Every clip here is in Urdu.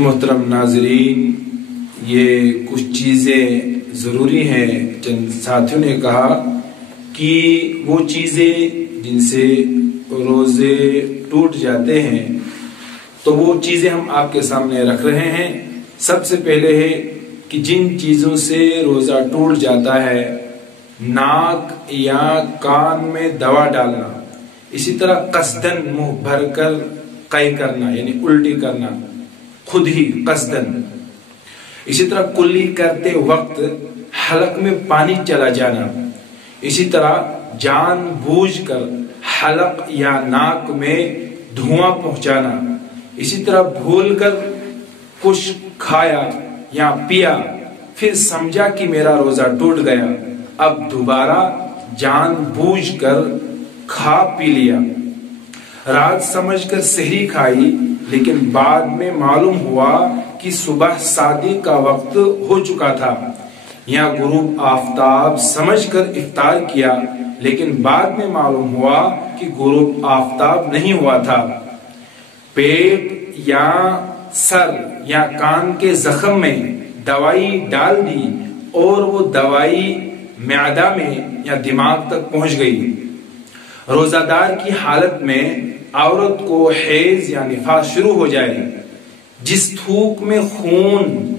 محترم ناظرین، یہ کچھ چیزیں ضروری ہیں۔ چند ساتھیوں نے کہا کہ وہ چیزیں جن سے روزے ٹوٹ جاتے ہیں، تو وہ چیزیں ہم آپ کے سامنے رکھ رہے ہیں۔ سب سے پہلے ہے کہ جن چیزوں سے روزہ ٹوٹ جاتا ہے، ناک یا کان میں دوا ڈالنا، اسی طرح قصدن منہ بھر کر قے کرنا یعنی الٹی کرنا خود ہی قصدن، اسی طرح کلی کرتے وقت حلق میں پانی چلا جانا، اسی طرح جان بوجھ کر حلق یا ناک میں دھواں پہنچانا، اسی طرح بھول کر کچھ کھایا یا پیا پھر سمجھا کہ میرا روزہ ٹوٹ گیا، اب دوبارہ جان بوجھ کر کھا پی لیا، رات سمجھ کر سحری کھائی لیکن بعد میں معلوم ہوا کہ صبح صادق کا وقت ہو چکا تھا، یا غروب آفتاب سمجھ کر افطار کیا لیکن بعد میں معلوم ہوا کہ غروب آفتاب نہیں ہوا تھا، پیٹ یا سر یا کان کے زخم میں دوائی ڈال دی اور وہ دوائی معدہ میں یا دماغ تک پہنچ گئی، روزہ دار کی حالت میں عورت کو حیض یا نفاس شروع ہو جائے، جس تھوک میں خون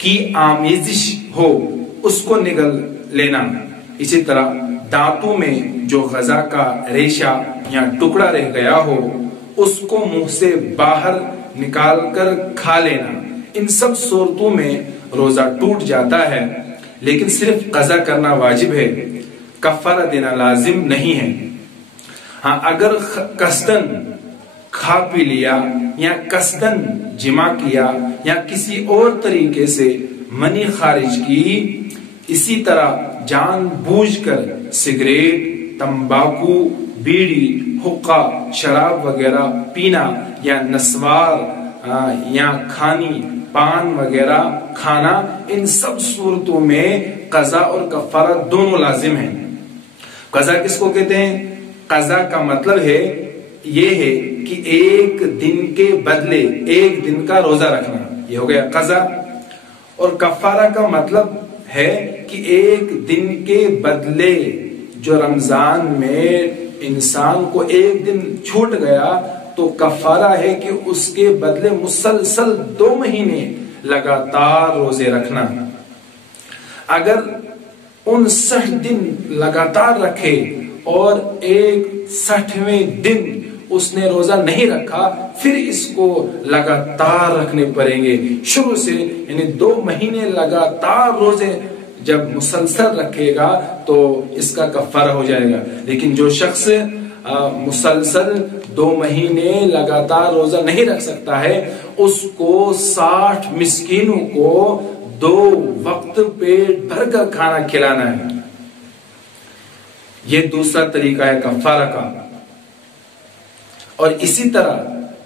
کی آمیزش ہو اس کو نگل لینا، اسی طرح دانتوں میں جو غذا کا ریشہ یا ٹکڑا رہ گیا ہو اس کو منہ سے باہر نکال کر کھا لینا، ان سب صورتوں میں روزہ ٹوٹ جاتا ہے، لیکن صرف قضا کرنا واجب ہے، کفارہ دینا لازم نہیں ہے۔ ہاں، اگر قصدن کھا پی لیا یا قصدن جمع کیا یا کسی اور طریقے سے منی خارج کی، اسی طرح جان بوجھ کر سگریٹ، تمباکو، بیڑی، حقہ، شراب وغیرہ پینا یا نسوار یا کھانی، پان وغیرہ کھانا، ان سب صورتوں میں قضا اور کفارہ دونوں لازم ہیں۔ قضا کس کو کہتے ہیں؟ قضا کا مطلب ہے یہ ہے کہ ایک دن کے بدلے ایک دن کا روزہ رکھنا، یہ ہو گیا قضا، اور کفارہ کا مطلب ہے کہ ایک دن کے بدلے جو رمضان میں انسان کو ایک دن چھوٹ گیا تو کفارہ ہے کہ اس کے بدلے مسلسل 2 مہینے لگاتار روزے رکھنا۔ اگر 59 دن لگاتار رکھے اور 61ویں دن اس نے روزہ نہیں رکھا، پھر اس کو لگاتار رکھنے پڑیں گے شروع سے، یعنی 2 مہینے لگاتار روزے جب مسلسل رکھے گا تو اس کا کفارہ ہو جائے گا۔ لیکن جو شخص مسلسل 2 مہینے لگاتار روزہ نہیں رکھ سکتا ہے، اس کو 60 مسکینوں کو 2 وقت پیٹ بھر کر کھانا کھلانا ہے۔ یہ دوسرا طریقہ ہے کفارہ کا۔ اور اسی طرح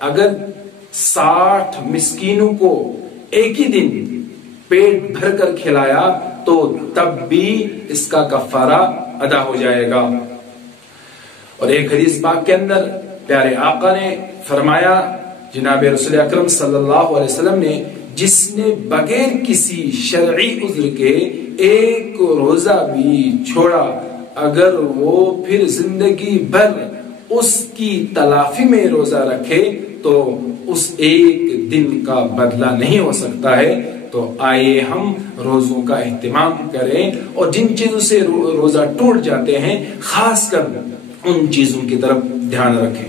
اگر 60 مسکینوں کو ایک ہی دن پیٹ بھر کر کھلایا تو تب بھی اس کا کفارہ ادا ہو جائے گا۔ اور ایک حدیث پاک کے اندر پیارے آقا نے فرمایا، جناب رسول اکرم صلی اللہ علیہ وسلم نے، جس نے بغیر کسی شرعی عذر کے ایک روزہ بھی چھوڑا، اگر وہ پھر زندگی بھر اس کی تلافی میں روزہ رکھے تو اس ایک دن کا بدلہ نہیں ہو سکتا ہے۔ تو آئیے ہم روزوں کا اہتمام کریں اور جن چیزوں سے روزہ ٹوٹ جاتے ہیں خاص کر ان چیزوں کی طرف دھیان رکھیں۔